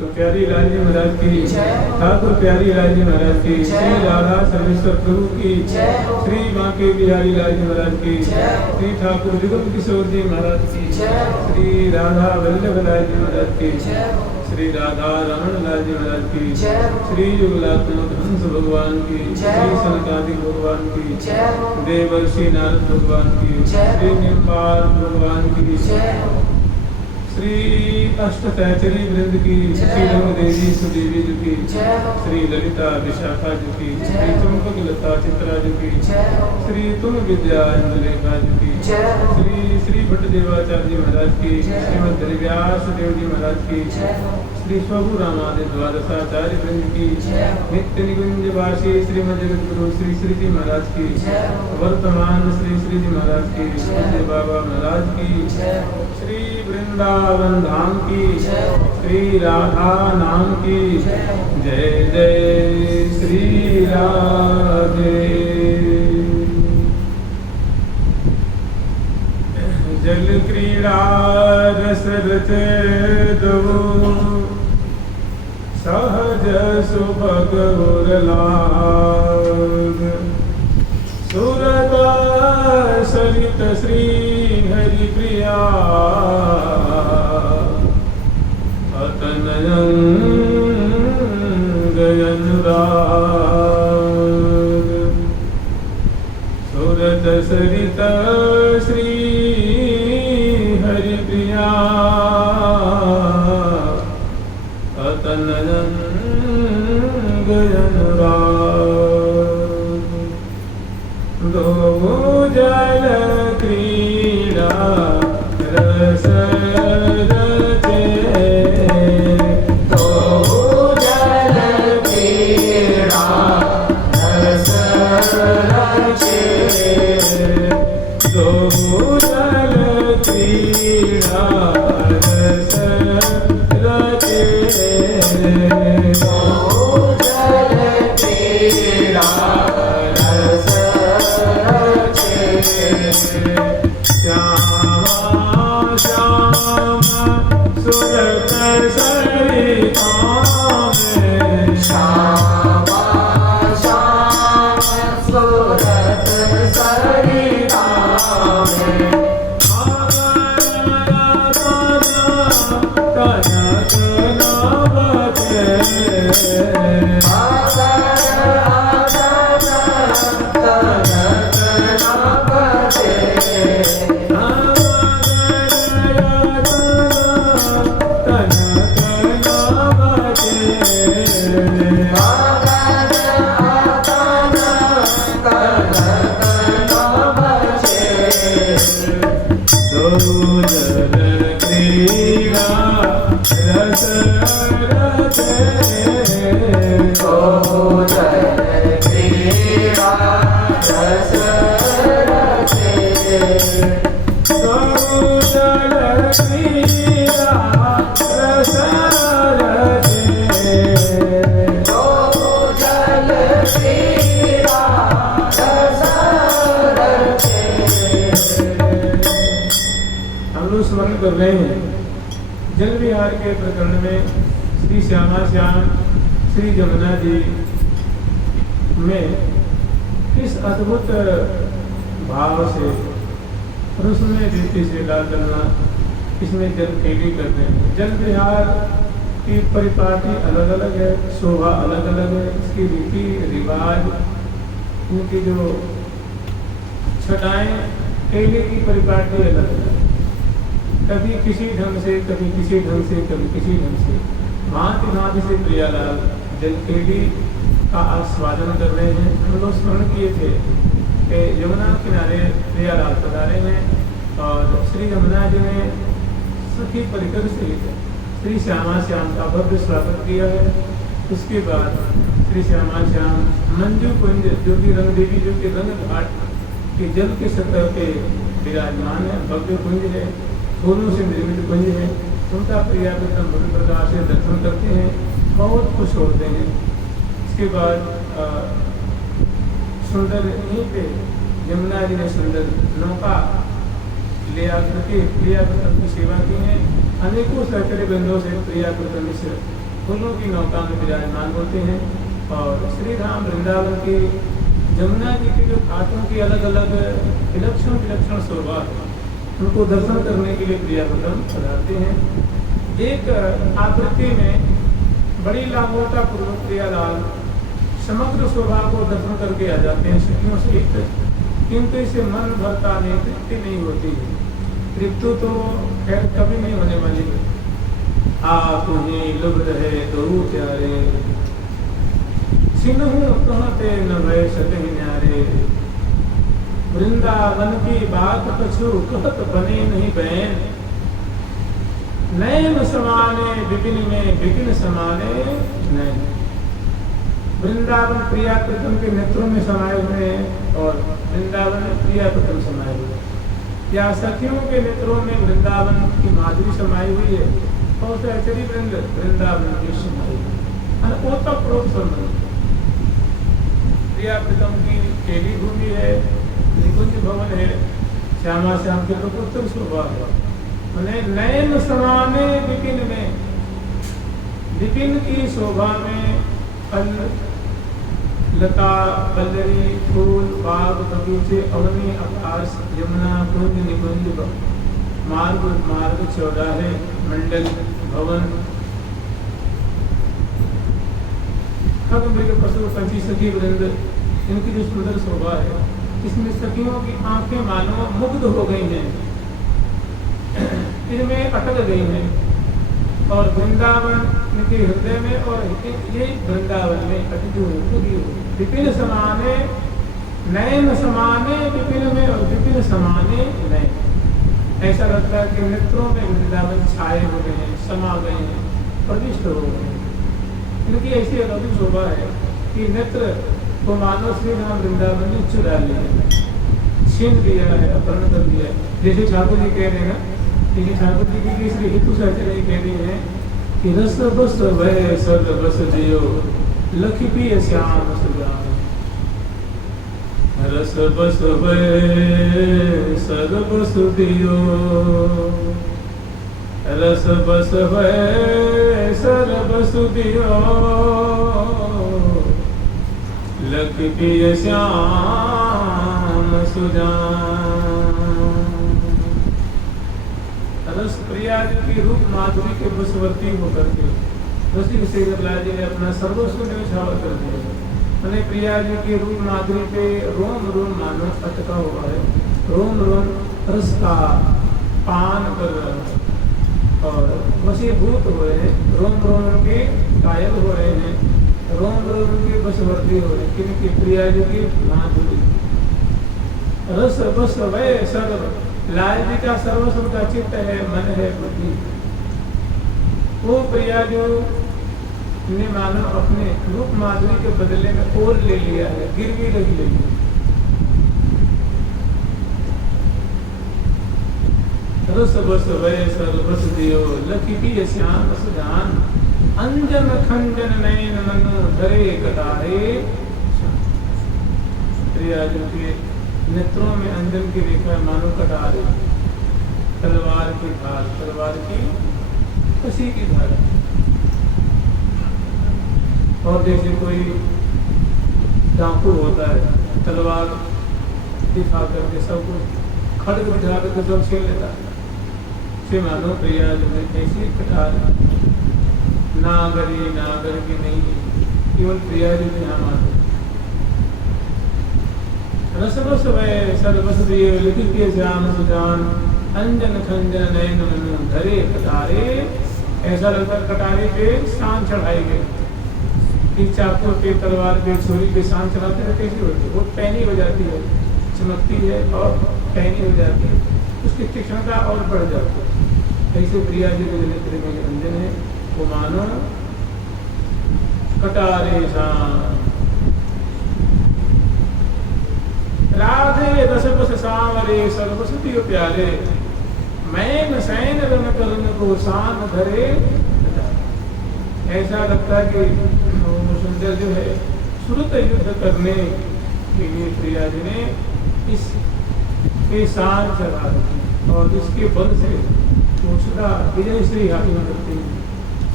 तो प्यारी लाल जी महाराज की, ठाकुर प्यारी लाल जी महाराज की, श्री राधा सर्वेश्वर प्रभु की, श्री बांके बिहारी लाल जी महाराज की, श्री ठाकुर जुगल किशोर जी महाराज की, श्री राधा वल्लभ लाल जी महाराज की, श्री राधा रमण लाल जी महाराज की, श्री युगलात्मक हंस भगवान की, श्री सनकादिक भगवान की, देवर्षि नारद भगवान की, श्री निम्बार भगवान की, श्री अष्ट सहचरी वृंद की, श्री रंग देवी सुदेवी जी की, श्री ललिता विशाखा जी की, श्री चंपक लता चित्रा जी की, श्री तुम विद्या इंदुलेखा जी की, श्री भट्ट देवाचार्य जी महाराज की, श्रीमद व्यास देव जी महाराज की, श्री स्वभु रामादि द्वादशाचार्य वृंद की, नित्य निकुंज वासी श्रीमद जगत गुरु श्री श्री जी महाराज की, वर्तमान श्री श्री जी महाराज की, पूज्य बाबा महाराज की, श्री वृंदावन धाम की, श्री राधा नाम की, जय जय श्री राधे। जल क्रीड़ा रस रचे दो, सहज सुभग उरलाग, सुरता सरित श्री हरि प्रिया, अतनयं गयनुराग, सुरत सरित श्री हरि प्रिया, अतनयं गयनुराग, दो जल क्रीड़ा रस रचे, दो जल क्रीड़ा रस रचे, दो जल क्रीड़ा रस रचे, दो जल क्रीड़ा रस श्यामा श्याम सुरत सरिता में, श्यामा श्याम सुरत सरिता में, कनक नवते, कर रहे हैं। जल विहार के प्रकरण में श्री श्यामा श्याम श्री जमुना जी में किस अद्भुत भाव से और उसमें रीति से डाल डालना, इसमें जल खेली करते हैं। जल विहार की परिपाटी अलग अलग है, शोभा अलग अलग है, इसकी रीति रिवाज, इनकी जो छटाएं, केले की परिपाटी अलग अलग, कभी किसी ढंग से, कभी किसी ढंग से, कभी किसी ढंग से, भांति भांति से प्रियालाल जल केली का आस्वादन कर रहे हैं। हम लोग स्मरण किए थे कि यमुना किनारे प्रियालाल पधारे हैं और श्री यमुना जी ने सखी परिकर से श्री श्यामा श्याम का भव्य स्वागत किया है। उसके बाद श्री श्यामा श्याम मंजू कुंज, जो कि रंग देवी, जो कि रंग घाट के जल के सतह पे विराजमान है, भव्य कुंज है, फूलों से निर्मित कुंज है, उनका प्रियाकृतम भव्य प्रकार से दर्शन करते हैं, बहुत खुश होते हैं। इसके बाद सुंदर यहीं पे यमुना जी ने सुंदर नौका ले आकर के प्रियाकृतम की सेवा की है। अनेकों सहचर्य बंधुओं से प्रियाकृतम इस फूलों की नौका में विराजमान होते हैं। और श्री राम वृंदावन की जमुना जी के जो घाटों की अलग अलग विलक्षण विलक्षण शोभा है, उनको दर्शन करने के लिए प्रियावृंदम पधारते हैं। एक आवृत्ति में बड़ी लाभोता पूर्वक प्रियालाल समग्र शोभा को दर्शन करके आ जाते हैं सखियों से, किंतु इसे मन भरता नहीं, तृप्ति नहीं होती है। तृप्ति तो खैर कभी नहीं होने वाली है। आप ही लुभ रहे दो प्यारे, सिन्हू कहते न भय सतहि न्यारे। वृंदावन की बात कछु कहत बने नहीं बैन, नैन समाने विपिन में विपिन समाने नैन। वृंदावन प्रिया प्रीतम के नेत्रों में समाये हुए हैं और वृंदावन में प्रिया प्रीतम समाये हुए हैं। या सखियों के नेत्रों में वृंदावन की माधुरी समाई हुई है और सहचरी वृंद वृंदावन की समाई हुई है। ओतप्रोत संबंध प्रिया प्रीतम की केली भूमि है, निकुंज भवन है, श्यामा श्याम के प्रपुत्र शोभा है। मैंने नयन समाने विपिन में, विपिन की शोभा में फल लता बल्लरी फूल बाग बगीचे अवनी आकाश यमुना कुंज निकुंज मार्ग मार्ग चौराहे मंडल भवन खग मृग पशु पंछी सखी वृंद, इनकी जो सुंदर शोभा है, इसमें सखियों की आंखें मानो मुग्ध हो गई हैं, इनमें अटक गई हैं। और वृंदावन इनके हृदय में और ये वृंदावन में अटकी हुई। विपिन समाने नयन समाने विपिन में और विपिन समाने नयन। ऐसा लगता है कि नेत्रों में वृंदावन छाए हो गए हैं, समा गए हैं, प्रविष्ट हो गए हैं। इनकी ऐसी अलौकिक शोभा है कि नेत्र को मानो श्री राम वृंदावन ने चुरा लिया, छीन लिया है, अपहरण कर लिया है। जैसे ठाकुर जी कह रहे हैं ना, लेकिन ठाकुर जी की श्री हेतु सहचर्य कह रही है कि रस बस भय सद बस दियो लखी पिय श्याम सुजान। रस बस भय सद बस दियो, रस बस भय सद बस दियो लखी पिय श्याम सुजान। रस प्रिया की रूप माधुरी के बसवर्ती होकर के रसिक सेवकलाल जी ने अपना सर्वस्व न्यौछावर कर दिया। मैंने प्रिया जी की रूप माधुरी पे रोम रोम मानो अटका हुआ है, रोम रोम रस का पान कर रहा है और वशीभूत हो रहे हैं, रोम रोम के कायल हो रहे हैं, रोम रोम के बसवर्ती हो रहे हैं किनकी प्रिया जी की माधुरी। रस बस वय सर्व, लाल जी का सर्वस्व का चित्त है, मन है, बुद्धि। वो प्रिया जो ने मानो अपने रूप माधुरी के बदले में ओर ले लिया है, गिरवी रख ली। रस बस वय सर्वस दियो लखी पिय श्याम सुजान। अंजन खंजन नयन मनु धरे कटारे। प्रिया जो के नेत्रों में अंजन की रेखा मानो कटारे, तलवार की धार, तलवार की कसी की धार। और जैसे कोई डाकू होता है, तलवार दिखा करके सब कुछ खड़ग बिठा करके सब छीन लेता है, से मानो प्रिया जो है ऐसी कटार नागरी नागर की नहीं, केवल प्रिया जो यहाँ मानो। रस बस वय सर्वस दियो लिखि पिय श्याम सुजान। अंजन खंजन नयन मनु धरे कटारे। ऐसा लगता है कटारे पे शान चढ़ाई गई। चाकू पे, तलवार पे, छुरी पे शान चढ़ाते हैं, कैसी होती है? वो पैनी हो जाती है, चमकती है और पैनी हो जाती है, उसकी तीक्ष्णता और बढ़ जाती है। ऐसे प्रिया जी के नेत्र में अंजन है, वो मानो कटारे शान। राधे रस बस सांवरे सर्वसती प्यारे। मैं सैन रन करन को शान धरे। ऐसा लगता है कि सुंदर जो है सुरत युद्ध करने के लिए प्रिया जी ने इसके शान चढ़ा रखी और इसके बल से वो सदा विजय श्री हासिल करती है,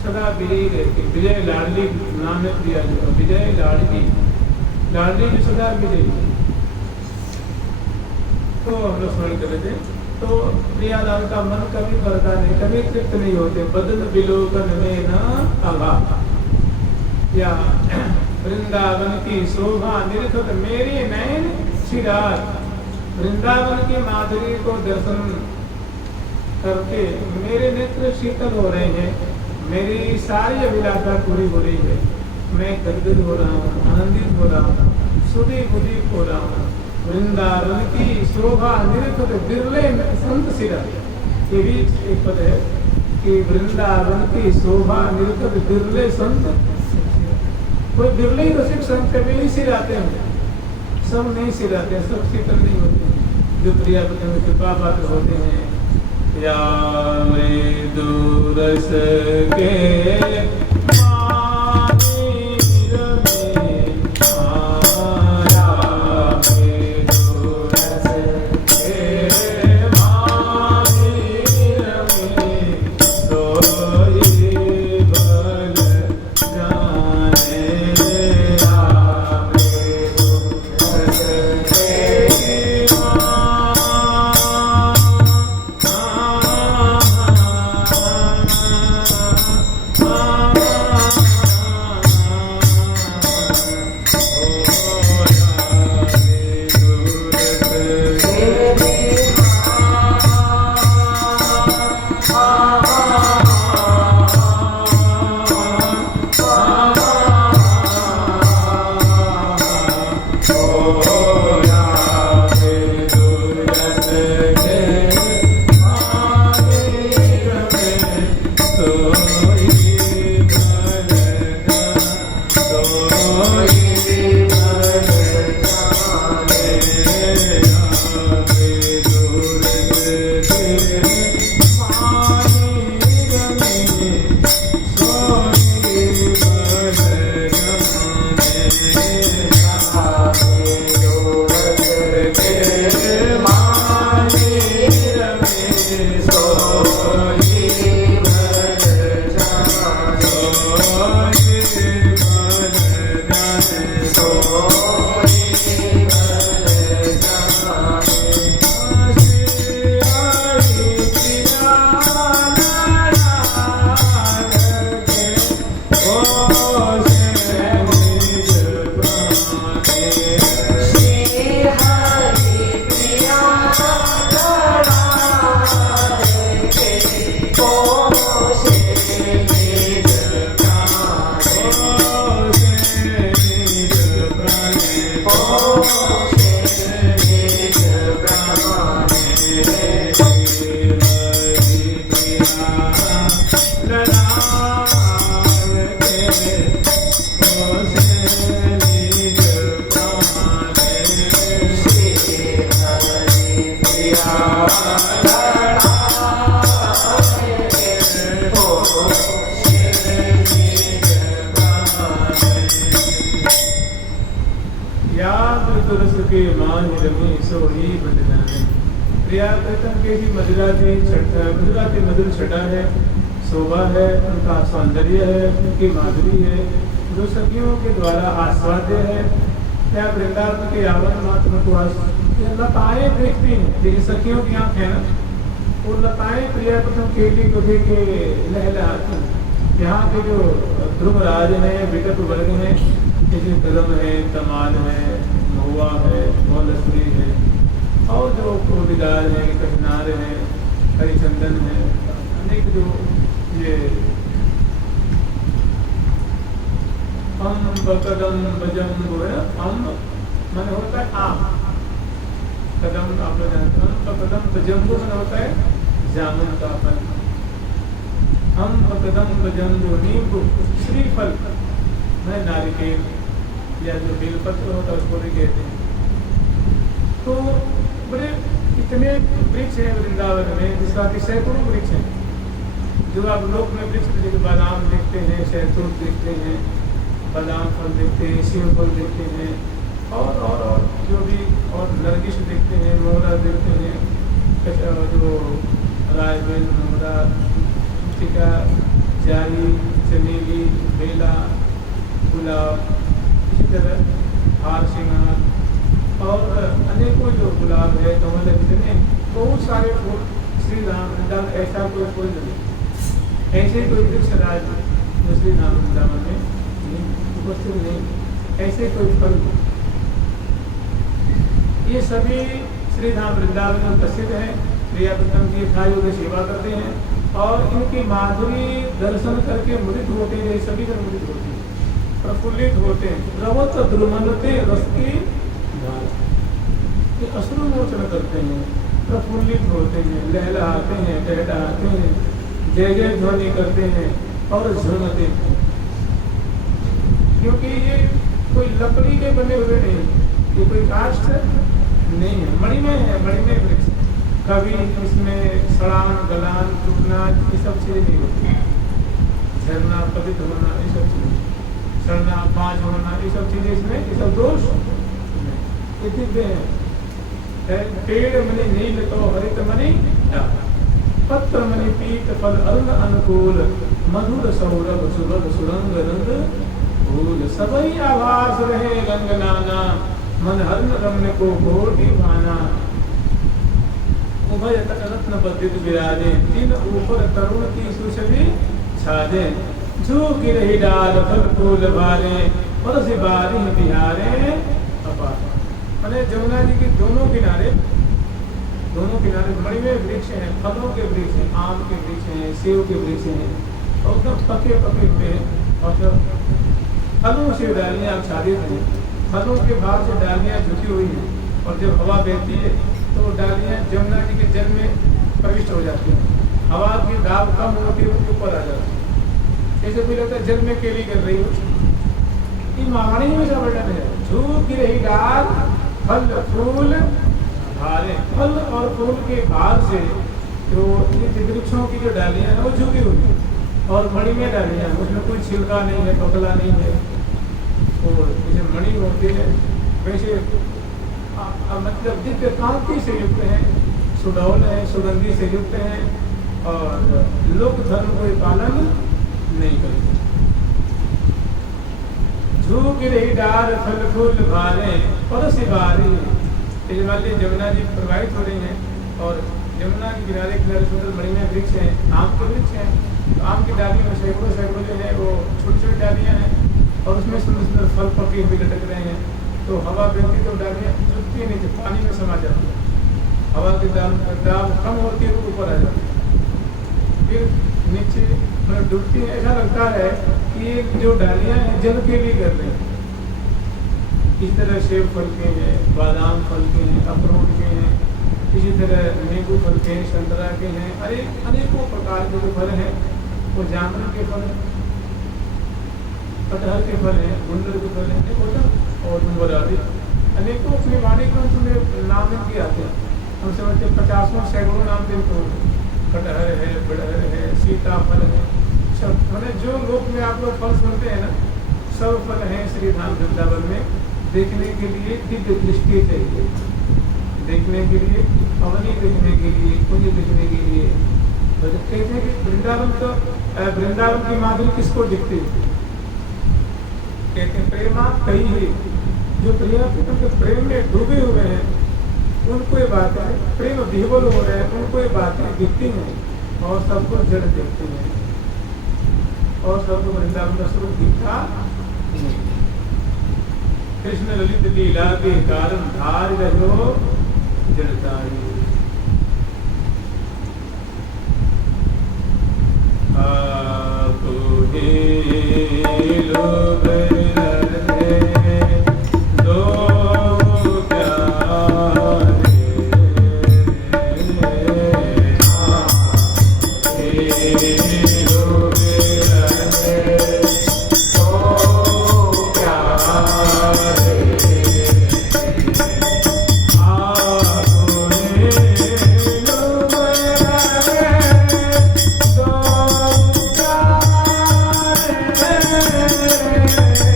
सदा विजयी रहती। विजय लाडली नाम है दिया जो विजय लाडली, लाडली भी सदा विजयी। तो हम लोग स्मरण कर रहे थे। तो प्रियालाल का मन कभी भरता नहीं, कभी तृप्त नहीं होते। बदन विलोकन में न आगा, या वृंदावन की शोभा निरखत मेरे नयन चिराग। वृंदावन की माधुरी को दर्शन करके मेरे नेत्र शीतल हो रहे हैं, मेरी सारी अभिलाषा पूरी हो रही है। मैं गदगद हो रहा हूँ, आनंदित हो रहा हूँ, सुधी बुद्धि हो रहा हूँ। वृंदावन की शोभा निरखत बिरले संत सिरा, ये भी एक पद है कि वृंदावन की शोभा निरखत बिरले संत। कोई बिरले ही रसिक संत कभी नहीं सिराते हैं, सब नहीं सिराते, सब शीतल नहीं होते हैं। जो प्रिया में कृपा पात्र होते हैं, या दूरस के मधुर छटा है, शोभा है, उनका सौंदर्य है, उनकी माधुरी है, जो सखियों के द्वारा आस्वाद्य है। क्या वृंदावन के यावन मात्र को लताएं देखती हैं, जैसे सखियों की आंख है ना, वो लताएं प्रिया प्रथम केली को देख के लहलाती हैं। यहाँ के जो ध्रुवराज हैं, विकट वर्ग हैं, जैसे कदम है, तमाल है, महुआ है, मौलसरी है, और जो कोडिदार है, कठनार है, हरिचंदन है, अनेक जो ये अम्ब कदम बजम्बो है, अम्ब मन होता है आम, कदम आप लोग जानते हैं, अम्ब कदम बजम्बो मन होता है जामुन का फल, अम्ब कदम बजम्बो नींबू, श्रीफल है नारिकेल या जो बेलपत्र होता है उसको भी कहते हैं। तो बड़े इतने वृक्ष हैं वृंदावन में, जिसका कि सैकड़ों वृक्ष हैं, जो आप लोक में वृक्ष जैसे बादाम देखते हैं, शहतूत देखते हैं, बादाम फल देखते हैं, सेब फल देखते हैं, और जो भी और नरगिस देखते हैं, मोहरा देखते हैं, जो रायबेल, मोहरा, टीका, जाई, चमेली, बेला, गुलाब, इसी तरह हार श्रृंगार और अनेकों जो गुलाब है, कमल है, इतने बहुत सारे फूल श्री राम वृंदावन, ऐसा कोई फूल नहीं, ऐसे कोई वृक्ष राज जो श्री राम वृंदावन में उपस्थित नहीं, ऐसे कोई फल नहीं। ये सभी श्री धाम वृंदावन में प्रसिद्ध हैं। प्रियापतम की खाई सेवा करते हैं और इनकी माधुरी दर्शन करके मुदित होते हैं, सभी जन मुदित होते हैं, प्रफुल्लित होते हैं। प्रवत द्रुमनते रस की धारा, ये अश्रु मोचन करते हैं, प्रफुल्लित होते हैं, लहलाते हैं, टहटाते हैं, जय जय ध्वनि करते हैं और झुमते हैं। क्योंकि ये कोई लकड़ी के बने हुए नहीं, ये कोई काष्ठ नहीं है, मणिमय है, मणिमय वृक्ष। कभी इसमें सड़ान, गलान, टूटना, ये सब चीजें नहीं होती, झरना, पतित होना, ये सब चीजें, सड़ना, पाँच होना, ये सब चीजें इसमें, ये सब दोष ये दिव्य है। पेड़ मणि नील तो हरित मणि, पत्र मणि पीत फल अरुण अनुकूल, मधुर सौरभ सुरभ सुरंग रंग फूल, सबई आभास रहे रंग नाना, मन हरण रम्य को कोटि भाना, उभय तट रत्न बद्धित विराजे, तीन ऊपर तरुण की सुशवी छाजे, झूक रही डाल फल फूल भारे, परस बारी बिहारे अपार। मैंने जमुना जी के दोनों किनारे मणिमय वृक्ष हैं, फलों के वृक्ष हैं, आम के वृक्ष हैं, सेव के वृक्ष हैं, और एकदम पके पके हुए हैं, और जब फलों से डालियाँ आच्छादित हैं, फलों के भार से डालियाँ झुकी हुई हैं, और जब हवा बहती है तो डालियाँ जमुना जी के जल में प्रविष्ट हो जाती हैं, हवा की दाब कम होती है, ऊपर आ जाती है, जैसे कोई लगता है जल में केली कर रही हो। ये महावाणी में ऐसा वर्णन है, झूक रही डाल फल फूल भारे, फल और फूल के भार से जो वृक्षों की जो डालियाँ हैं वो झुकी हुई है, और मणि में डालियाँ, उसमें कोई छिलका नहीं है, पकला नहीं है, और जैसे मणि होते हैं वैसे मतलब दिव्य कांति से युक्त हैं, सुडौल है, सुगंधि से युक्त हैं, और लोक धर्म को पालन नहीं करते। झूक रही डार फल फूल भारे, परस बारी, यजमाली जमुना जी प्रवाहित हो रही हैं, और जमुना के किनारे किनारे सुंदर मणिमय वृक्ष हैं, आम के वृक्ष हैं, तो आम की डालियों में सैकड़ों सैकड़ों जो है वो छोटी छोटी डालियाँ हैं, और उसमें सुंदर सुंदर फल पके हुए लटक रहे हैं, तो हवा बहती तो डालियाँ चुपती नहीं, पानी में समा जाती है, हवा की दाब कम होती है तो ऊपर आ जाती है, फिर नीचे मतलब डूबती है। ऐसा लगता है कि ये जो डालियाँ हैं जल के लिए कर रही हैं। इस तरह सेब फल के हैं, बादाम फल के हैं, अखरोट के हैं, इसी तरह नींबू फल के हैं, संतरा के हैं, अनेकों प्रकार के जो फल हैं, वो जामुन के फल हैं, कटहल के फल हैं, गुंडर के फल हैं, और नंबर आदि अनेकों अपनी वाणी ग्रंथ में नाम इनके आते हैं। हम समझते 50 सैकड़ों नाम दिन को, कटहल है, बड़हर है, सीताफल है, सब मैंने जो लोक में आप लोग फल सुनते हैं ना, सब फल हैं श्री धाम वृंदावन में। देखने के लिए दिव्य दृष्टि चाहिए, देखने के लिए, अवनी देखने के लिए, कुंज देखने के लिए। तो कहते हैं कि वृंदावन की माधुरी किसको दिखती है? कहते हैं प्रेमा कई है, जो प्रेम में डूबे हुए हैं उनको ये बातें, प्रेम विह्वल हो रहे हैं उनको ये बातें दिखती हैं, और सबको जड़ दिखती हैं, और सबको वृंदावन का स्वरूप दिखता नहीं। कृष्ण ललित लीला के कारण धार रहो जड़तारी,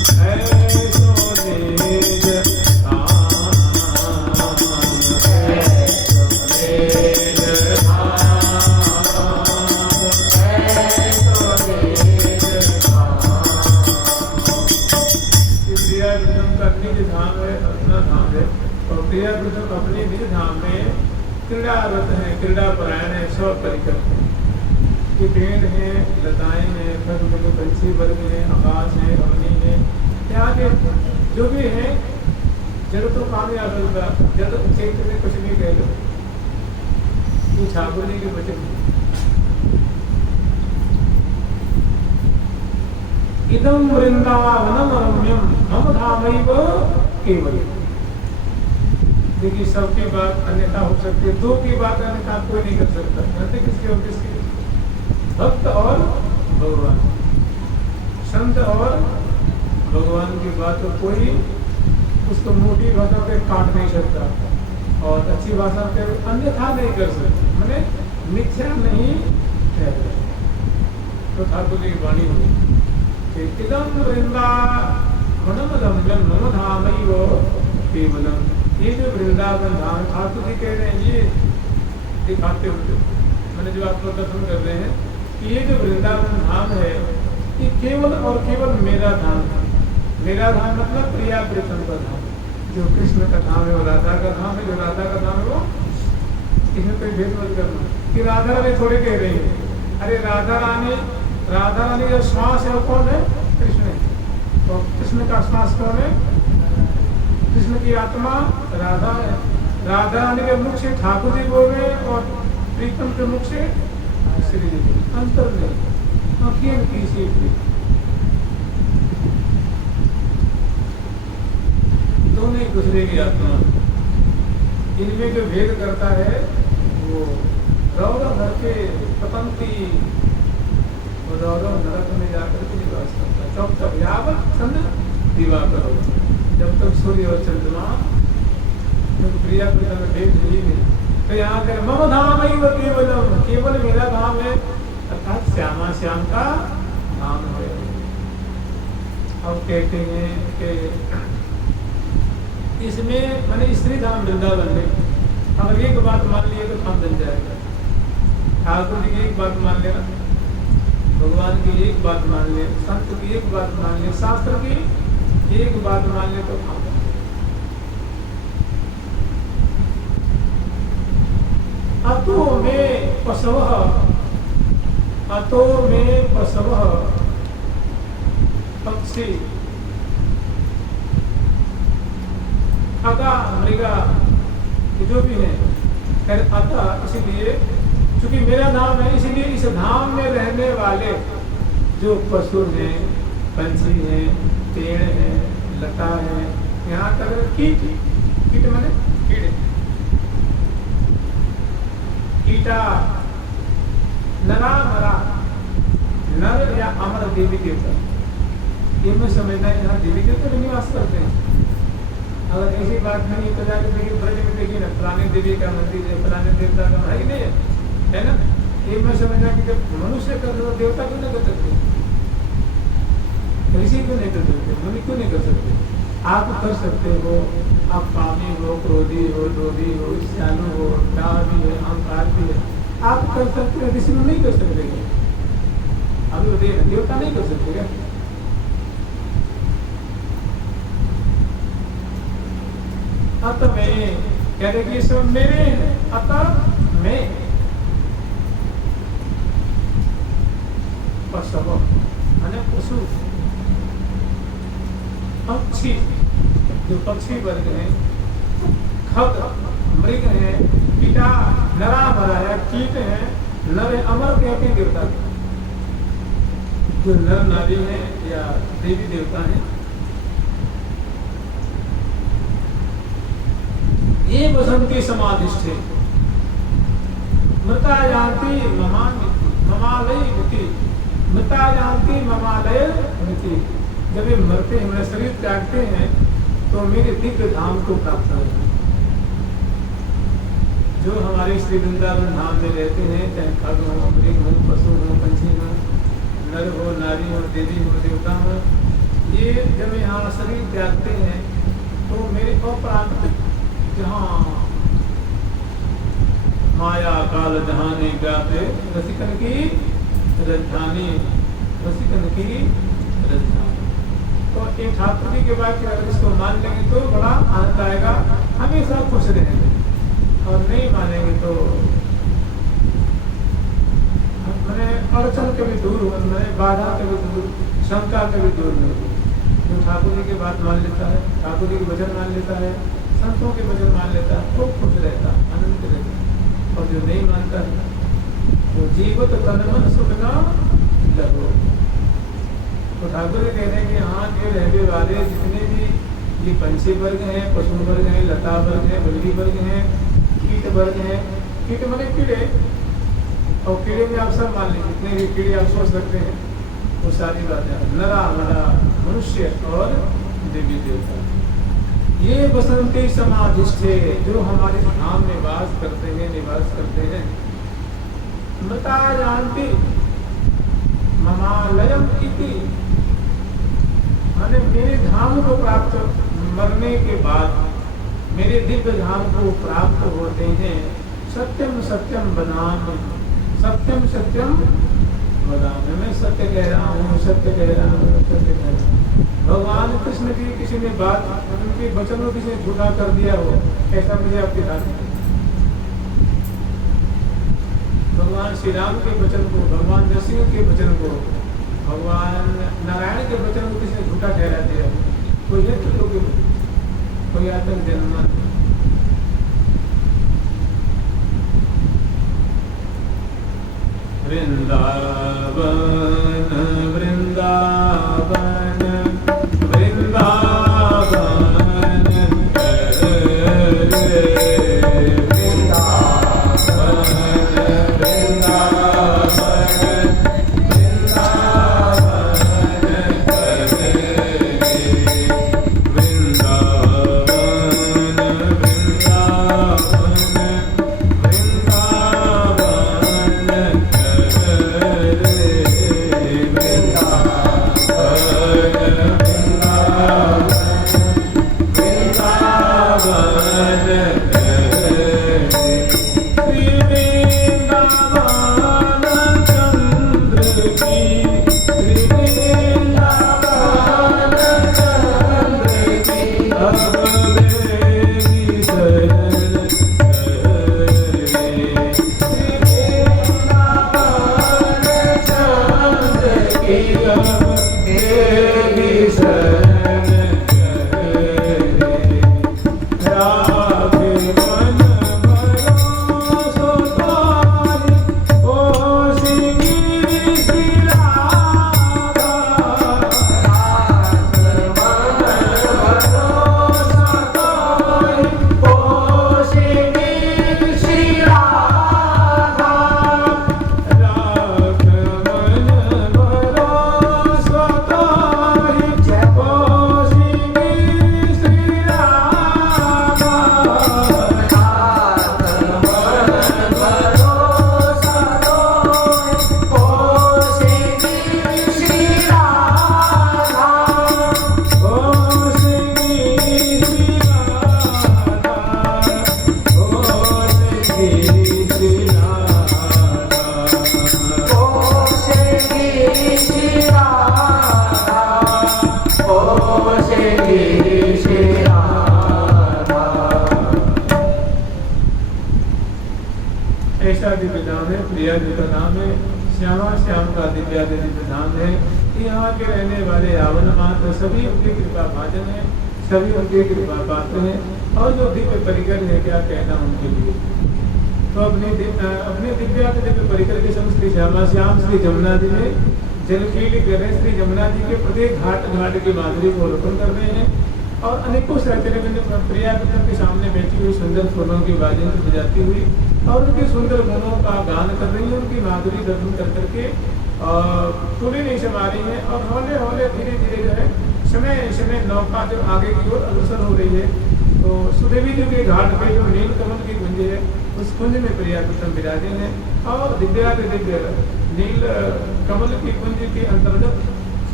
ऐसो निज धाम, ऐसो निज धाम, ऐसो निज धाम। प्रिया वृद्धम का निज धाम है, अपना धाम है, और प्रिया वृद्धम अपने निज धाम में क्रीड़ारत है, क्रीड़ा परायण है, सब परिकर ये पेड़ हैं, लताएं हैं, फल पंछी वर्ग हैं, आकाश है, अग्नि है, यहाँ के जो भी है जड़ तो कामयाब होगा, जड़ क्षेत्र में कुछ भी कह लो, ये ठाकुर जी के वचन। इदम वृंदावनम रम्यम मम धामैव केवलम। देखिए सबकी बात अन्यथा हो सकती है, दो की बात अन्यथा कोई नहीं कर सकता, कहते किसकी और किसकी, भक्त और भगवान, संत और भगवान की बात तो कोई उसको मोटी भाषा पे काट नहीं सकता और अच्छी भाषा पे अन्यथा नहीं कर सकता, मैंने मिथ्या नहीं ठहरा। तो ठाकुर जी की वाणी हुई इदम वृंदावनम रम्यम मम धामैव केवलम। ये जो वृंदावन धाम ठाकुर जी कह रहे हैं, ये दिखाते हुए मैंने जो आप लोग दर्शन कर रहे हैं कि ये जो वृंदावन धाम है ये केवल और केवल मेरा धाम है। मेरा धाम मतलब प्रिया प्रीतम का धाम, जो कृष्ण का धाम है वो राधा का धाम है, जो राधा का धाम है वो, इसमें कोई भेद मत करना कि राधा रानी थोड़े कह रही है। अरे राधा रानी का श्वास है वो कौन है? कृष्ण है। तो कृष्ण का श्वास कौन है? कृष्ण की आत्मा राधा है। राधा रानी के मुख से ठाकुर जी बोल रहे हैं और प्रीतम के मुख से श्री जी, अंतर नहीं, तीसरी दोनों एक दूसरे की आत्मा। इनमें जो भेद करता है वो रौरव भर के पतंती रौरव नरक में जाकर के निवास करता है। तब यावत चंद्र दिवाकर हो, जब तक सूर्य और चंद्रमा प्रिया प्रीतम में भेद नहीं है। तो यहाँ कर मम धाम ही वो केवल मेरा धाम है, अर्थात श्यामा श्याम का धाम है। अब कहते हैं कि इसमें मैंने स्त्री धाम वृंदावन में अगर एक बात मान लिए तो धाम बन जाएगा। ठाकुर जी की एक बात मान लेना, भगवान की एक बात मान ले, संत की एक बात मान ले, शास्त्र की एक बात मान ले तो धाम। अतो में पशवः, अतो में पशवः पक्षी, अगा मृगा जो भी है, अतः इसलिए चूंकि मेरा नाम है इसलिए इस धाम में रहने वाले जो पशु हैं, पंछी हैं, पेड़ हैं, लता है, यहाँ तक कीट, कीट माने कीड़े, कीटा, नरा मरा, नर या अमर देवी देवता, ये मैं समझना है यहाँ देवी देवता भी निवास करते हैं। अगर ऐसी बात नहीं तो जाकर देखिए ब्रज में देखिए ना, फलाने देवी का मंदिर है, फलाने देवता का है नहीं है ना। ये मैं समझना कि जब मनुष्य कर रहे हो देवता क्यों नहीं कर सकते, ऋषि क्यों नहीं कर सकते, मुनि क्यों नहीं कर सकते? आप कर सकते हो, आप कामी हो, क्रोधी हो, लोभी हो, ईर्ष्यालु हो, डाह भी है, अहंकार भी है, आप कर सकते हो, ऋषि नहीं कर सकते। अभी देवता नहीं कर सकते क्या? अतः मैं कह रहे कि सब मेरे हैं, अतः मैं पशु पशु पक्षी, जो पक्षी वर्ग है, खग मृग है, कीटा नरा भरा है, कीट है, नर अमर कहते हैं देवता, जो नर नारी है या देवी देवता है, ये बसंती समाधिष्ठे मृता जानती ममालय मिति, मृता जानती ममालय मिति। जब ये मरते हैं, मेरा शरीर त्यागते हैं तो मेरे दिव्य धाम को प्राप्त करते हैं। जो हमारे श्री वृंदावन धाम में रहते हैं, चाहे खग हो, मृग हो, पशु हो, पंछी हो, नर हो, नारी हो, देवी हो, देवता हो, ये जब यहाँ शरीर त्यागते हैं तो मेरे अपराकृतिक जहाँ माया काल जहाने व्यापे रसिकन की राजधानी, रसिकन की राजधानी। तो एक ठाकुर जी के बाद अगर इसको मान लेंगे तो बड़ा आनंद आएगा, हमेशा खुश रहेंगे, और नहीं मानेंगे तो मैंने अड़चन कभी दूर हो, मैंने बाधा कभी दूर, शंका कभी दूर नहीं होगी। जो ठाकुर जी की बात मान लेता है, ठाकुर जी के वचन मान लेता है, संतों के वचन मान लेता है, खूब खुश रहता, आनंद रहता। और जो नहीं मानता है वो जीवत तन मन सुख ना लगो। तो ठाकुर जी कह रहे हैं कि यहाँ के रहने वाले जितने भी ये पंछी वर्ग हैं, पशु वर्ग हैं, लता वर्ग हैं, बल्ली वर्ग हैं, कीट वर्ग हैं, कीट माने कीड़े, और कीड़े में आप सब मान लीजिए जितने भी कीड़े आप सोच सकते हैं वो सारी बातें, नरा मरा मनुष्य और देवी देवता, ये बसंती समाधिष्ठे जो हमारे धाम में वास करते हैं, निवास करते हैं। मृता जानती ममालयम इति, माने मेरे धाम को प्राप्त, मरने के बाद मेरे दिव्य धाम को प्राप्त होते हैं। सत्यम सत्यम वदामि, सत्यम सत्यम वदामि, मैं सत्य कह रहा हूँ, सत्य कह रहा हूँ, सत्य कह रहा हूँ। भगवान कृष्ण की किसी ने बात, उनके वचन को किसी ने झूठा कर दिया हो, ऐसा मुझे आप दिखा दें। भगवान श्री राम के वचन को, भगवान नरसिंह के वचन को, भगवान नारायण के वचन को किसी ने झूठा ठहरा दिया, कोई है तो लोग, कोई आतंक जन्म। वृंदावन वृंदावन ऐसा दिव्य धाम है, प्रिया जी का नाम है, श्यामा श्याम का दिव्या दिव्य धाम है। यहाँ के रहने वाले यावन मात्र सभी उनकी कृपा भाजन है, सभी उनके कृपा पात्र हैं, और जो दिव्य परिकर है क्या कहना उनके लिए। तो अपने दिव्या दिव्य परिकर के संग श्री श्यामा श्याम श्री जमुना जी में जलखेली कर रहे, श्री जमुना जी के प्रत्येक घाट घाट की माधुरी को रोपण कर रहे हैं, और अनेकों सहचर्य प्रिया के सामने बैठी हुई सुंदर फूलों की बाजें बजाती हुई और उनके सुंदर गुणों का गान कर रही है, उनकी माधुरी दर्शन कर करके टूली नहीं समा रही है। और हौले हौले धीरे धीरे जो है समय समय नौका जब आगे की ओर अग्रसर हो रही है, तो सुदेवी जी के घाट पे जो नील कमल की कुंज है, उस कुंज में प्रिया कृष्ण विराजे हैं, और दिव्या दिव्य नील कमल की कुंज के अंतर्गत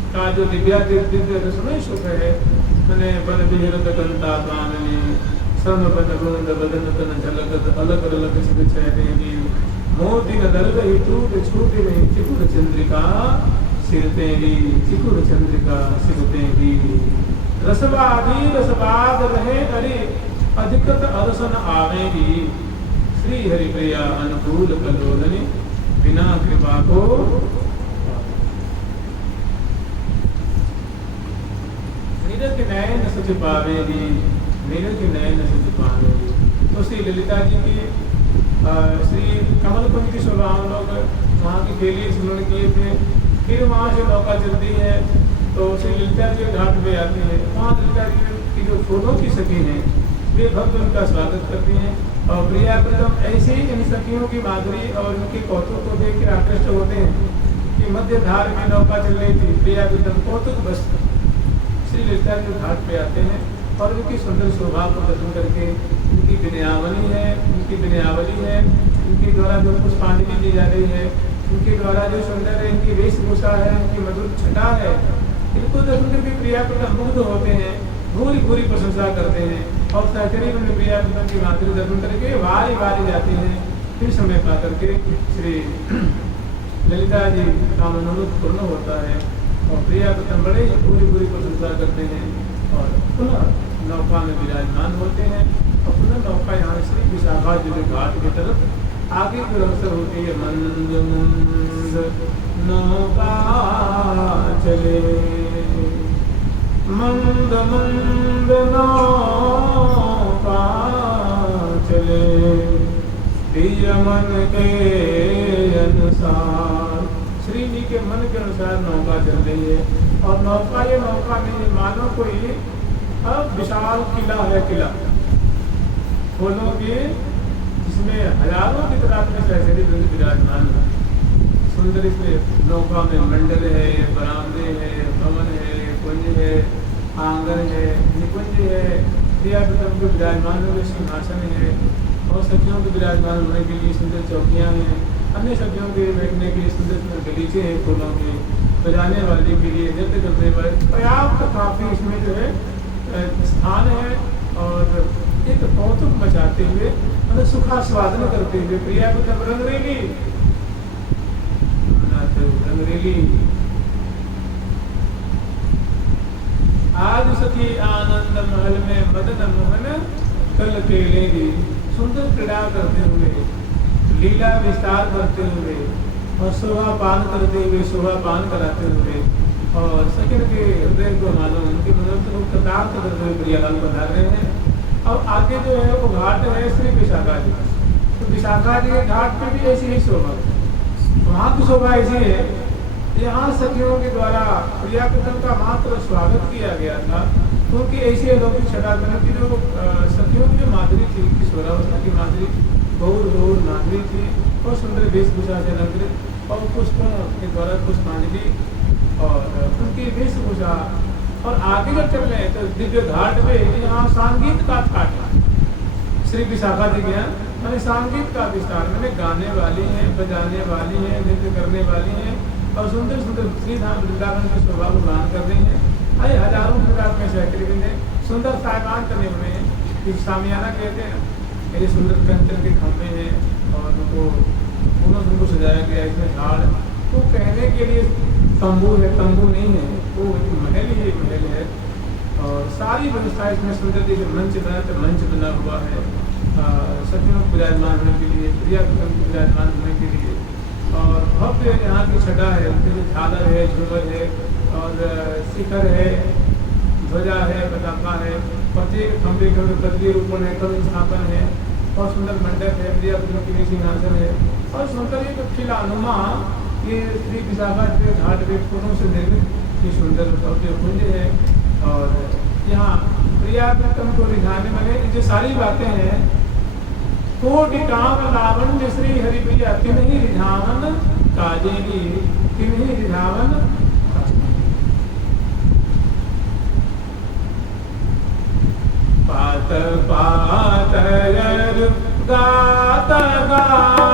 का जो दिव्या दिव्य रसमय सुख है, मैंने बन विहरत कंता पावनी सन बन बूंद बदन तन झलकत अलग अलग सिद्ध चैतेगी मोती न दल गई टूट छूट नहीं चिकुर चंद्रिका सिरतेगी चिकुर चंद्रिका सिरतेगी रसवादी रसवाद रहे अरे अधिकत अरसन आवेगी श्री हरिप्रिया अनुकूल कलोदनी बिना कृपा को नीरज नयन सच पावेगी नीरज नयन सच पावेगी। तो श्री ललिता जी की श्री कमल कुंज की शोभा हम लोग वहाँ की बेली स्मरण किए थे। फिर वहाँ से नौका चलती है तो श्री ललिता जी घाट पे आती है। वहाँ ललिता जी की जो फूलों की सखी हैं वे भक्त उनका स्वागत करती हैं और प्रिया प्रथम ऐसे ही इन सखियों की माधुरी और उनके कौतुक को देख कर आकृष्ट होते हैं कि मध्य धार में नौका चल रही थी। प्रिया प्रथम कौतुक बस श्री ललिता जी घाट पे आते हैं और उनकी सुंदर शोभा को दर्शन करके उनकी विनयावली है उनके द्वारा जो पुष्पांजलि दी जा रही है, उनके द्वारा जो सुंदर है इनकी वेशभूषा है, उनकी मधुर छटा है, इनको दर्शन करके प्रिया प्रथम मुग्ध होते हैं, भूरी भूरी प्रशंसा करते हैं और सहचरी में प्रिया प्रथम की माधुरी दर्शन करके वारी वारी जाती हैं। फिर समय पा करके श्री ललिता जी का मनोरथ पूर्ण होता है और प्रिया प्रथम बड़े ही भूरी भूरी प्रशंसा करते हैं और पुनः नौका में विराजमान होते हैं और पुनः नौका यहाँ श्री विशाखा जी के घाट की तरफ आगे की अवसर होती है। मंद मंद नौका चले मंद मंद नौका चले प्रिय मन के अनुसार, श्री जी के मन के अनुसार नौका चल रही है और ये नौका नहीं मानो कोई अब विशाल किला है, किला फूलों के जिसमें हजारों की तादाद में सहचरी विराजमान है। सुंदर इसमें नौका में मंडल है, बरामदे है, भवन है, कुंज है, आंगन है, निकुंज है, प्रिया प्रथम के विराजमान होने सिंहासन है और सखियों के विराजमान होने के लिए सुंदर चौकियाँ हैं, अन्य सखियों के बैठने के लिए सुंदर सुंदर गलीचे हैं फूलों के, बजाने वाले के लिए, नृत्य करने वाले पर्याप्त काफी इसमें जो है स्थान है और एक कौतुक मचाते हुए मतलब सुखास्वादन करते हुए प्रिया प्रथम रंगरेली आज सखी आनंद महल में मदन मोहन कल खेलेगी, सुंदर क्रीड़ा करते हुए लीला विस्तार करते हुए और शोभा पान करते हुए शोभा पान कराते हुए और सखिन के हृदय को मानो उनके मनोरथ को कृतार्थ करते हुए प्रियालाल पधार रहे हैं। और आगे जो है वो घाट है श्री विशाखा जी, तो विशाखा जी के घाट पे भी ऐसी ही शोभा, वहाँ की शोभा ऐसी है। यहाँ सखियों के द्वारा प्रिया प्रथम का मात्र स्वागत किया गया था क्योंकि ऐसी अलौकिक छटाकरण की जो सखियों की जो माधुरी थी, किशोरावस्था की माधुरी, गौर गौर माधुरी थी और सुंदर वेशभूषा से अलंकृत और पुष्पों के द्वारा पुष्पांजलि और उनकी वेशभूषा। और आगे जब चल रहे तो दिव्य घाट पे यहाँ संगीत का ठाट श्री विशाखा जी के यहाँ मैंने संगीत का विस्तार, मैंने गाने वाली हैं, बजाने वाली हैं, नृत्य करने वाली हैं और सुंदर सुंदर श्री धाम वृंदावन की शोभा को गान कर रही हैं। अरे हजारों प्रकार में सहचरी ने सुंदर सायमान करने हुए हैं, सामियाना कहते हैं, मेरे सुंदर कंचन के खंभे हैं और उनको फूलों से उनको सजाया गया, इसमें झाड़ तो कहने के लिए तंबू है, तंबू नहीं है, वो महल ही एक महल है और सारी व्यवस्था इसमें सुंदर जैसे मंच बना हुआ है सखियों को विराजमान होने के लिए, प्रिया प्रथम को विराजमान होने के लिए और भव्य यहाँ की छटा है, उनके झालर है, झूमर है और शिखर है, ध्वजा है, पताका है, प्रत्येक खंभे खंभे बदली रूपण है, कवि स्थापन है और सुंदर मंडप है, प्रिया प्रथम के लिए सिंहासन है और सुंदर एक किला नुमा ये श्री विशाखा के घाट पे फूलों से निर्मित ये सुंदर भव्य कुंज है। और यहाँ प्रिया प्रथम को रिझाने वाले जो सारी बातें हैं, कोटि काम लावण्य श्री हरिप्रिया तिन्हि रिझावन काजेगी, तिन्हि रिझावन पात पात गात गा